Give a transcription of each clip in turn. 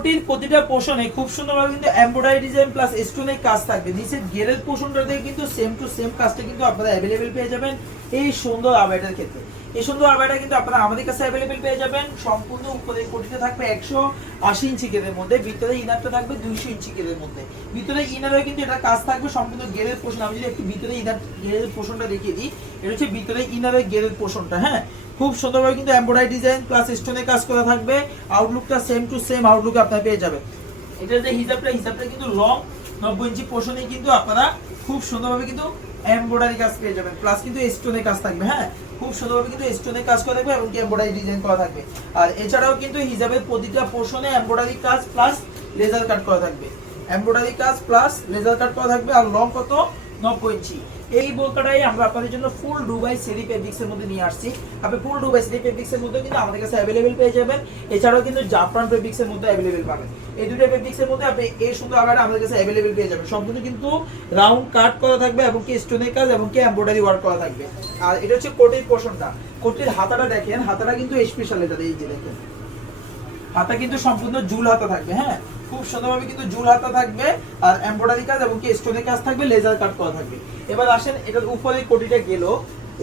কোটির প্রতিটা পোষণে খুব সুন্দরভাবে কিন্তু এমব্রয়ডারি ডিজাইন প্লাস স্টোনের কাজ থাকবে। নিচের গেরের দিয়ে কিন্তু সেম টু সেম কাজটা কিন্তু আপনারা অ্যাভেলেবেল পেয়ে যাবেন এই সুন্দর আবেটার ক্ষেত্রে। এই সুন্দর আবাইটা কিন্তু আপনারা আমাদের কাছে অ্যাভেলেবেল পেয়ে যাবেন। সম্পূর্ণ উপরে কোটিতে থাকবে একশো আশি ইঞ্চি গেরের মধ্যে, ভিতরে ইনারটা থাকবে দুইশো ইঞ্চি গেরের মধ্যে। ভিতরে ইনারে কিন্তু এটা কাজ থাকবে সম্পূর্ণ গেরের পোর্শন আমি যদি একটু ভিতরে ইনার গেরের পোর্শনটা দেখিয়ে দিই, এটা হচ্ছে ভিতরে ইনারের গেরের পোর্শনটা হ্যাঁ? খুব সুন্দরভাবে কিন্তু এমব্রয়ডারি ডিজাইন প্লাস স্টোনের কাজ করা থাকবে। আউটলুকটা সেম টু সেম আউটলুক আপনারা পেয়ে যাবেন। এটার যে হিসাবটা হিসাবটা কিন্তু লং নব্বই ইঞ্চি পোষণে কিন্তু আপনারা খুব সুন্দরভাবে কিন্তু এমব্রয়ডারি কাজ পেয়ে যাবেন প্লাস কিন্তু স্টোনের কাজ থাকবে হ্যাঁ? খুব সুন্দরভাবে কিন্তু স্টোনের কাজ করা থাকবে, এমনকি এমব্রয়ডারি ডিজাইন করা থাকবে। আর এছাড়াও কিন্তু হিজাবের প্রতিটা পোর্শনে এমব্রয়ডারি কাজ প্লাস লেজার কাট করা থাকবে। এমব্রয়ডারি কাজ প্লাস লেজার কাট করা থাকবে, আর লং কত? নব্বই ইঞ্চি এই আমরা আপনাদের জন্য ফুল ডুবাই সেরি মধ্যে নিয়ে আসছি। আপনি ফুল ডুবাই সেরি মধ্যে কিন্তু আমাদের কাছে অ্যাভেলেবেল পেয়ে যাবেন। এছাড়াও কিন্তু ফেব্রিক্সের মধ্যে অ্যাভেলেবেল পাবেন। এই দুটো মধ্যে আপনি এই সুন্দর আগাটা আমাদের কাছে অ্যাভেলেবেল পেয়ে যাবেন। কিন্তু রাউন্ড কাট করা থাকবে এবং কি স্টোনের কাজ এবং কি এমব্রয়ডারি ওয়ার্ক করা থাকবে। আর এটা হচ্ছে কোটির পোর্শনটা কোটির হাতাটা দেখেন, হাতাটা কিন্তু স্পেশাল এটা এই যে দেখেন। হাতা কিন্তু সম্পূর্ণ জুল হাতা থাকবে হ্যাঁ? খুব সুন্দরভাবে কিন্তু জুল হাতা থাকবে আর এমব্রয়ডারি কাজ এবং কি স্টোনের কাজ থাকবে লেজার কাট করা থাকবে। এবার আসেন, এটার উপরে কোটিটা গেল।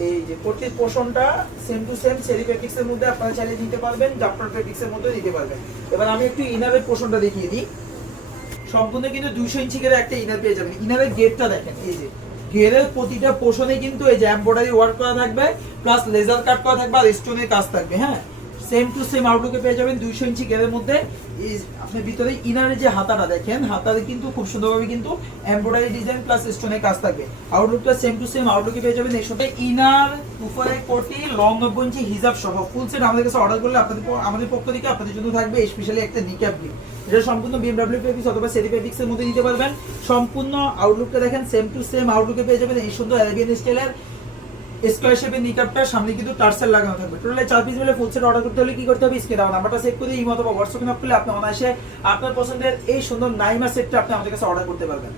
এই যে কোটির পোর্শনটা সেম টু সেম সেরি ফেব্রিক্সের মধ্যে আপনারা চাইলে নিতে পারবেন, জাফরান ফেব্রিক্সের মধ্যে দিতে পারবেন। এবার আমি একটু ইনারের পোর্শনটা দেখিয়ে দিই। সম্পূর্ণ কিন্তু দুইশো ইঞ্চি করে একটা ইনার পেয়ে যাবেন। ইনারের গেটটা দেখেন, এই যে। গেরের প্রতিটা পোর্শনে কিন্তু এই যে এমব্রয়ডারি ওয়ার্ক করা থাকবে প্লাস লেজার কাট করা থাকবে আর স্টোনের কাজ থাকবে হ্যাঁ? সেম টু সেম আউটলুকে পেয়ে যাবেন দুইশো ইঞ্চি গেরের মধ্যে। আপনি ভিতরে ইনারের যে হাতাটা দেখেন হাতাতে কিন্তু খুব সুন্দরভাবে কিন্তু এমব্রয়ডারি ডিজাইন প্লাস স্টোনের কাজ থাকবে। আউটলুকটা সেম টু সেম আউটলুকে পেয়ে যাবেন এর সাথে ইনার উপরে কোটি লং নব্বই ইঞ্চি হিজাব সহ। ফুল সেট আমাদের কাছে অর্ডার করলে আপনাদের আমাদের পক্ষ থেকে আপনাদের জন্য থাকবে স্পেশালি একটা নিক্যাপ গিফট এটা সম্পূর্ণ বিএমডব্লিউ ফেব্রিক্স অথবা সেরি ফেব্রিক্স এর মধ্যে নিতে পারবেন। সম্পূর্ণ আউটলুকটা দেখেন সেম টু সেম আউটলুকে পেয়ে যাবেন এই সুন্দর অ্যারাবিয়ান স্টাইলের স্কোয়ার শেপের নিকাপটার সামনে কিন্তু টার্সেল লাগানো থাকবে। টোটালি চার পিস মিলে ফুল সেট অর্ডার করতে হলে কি করতে হবে? স্ক্রিনে দেওয়া নাম্বারটা সেভ করে এই মতো হোয়াটসঅ্যাপে নক করলে আপনি অনায়াসে আপনার পছন্দের এই সুন্দর নাইমা সেটটা আপনি আমাদের কাছে অর্ডার করতে পারবেন।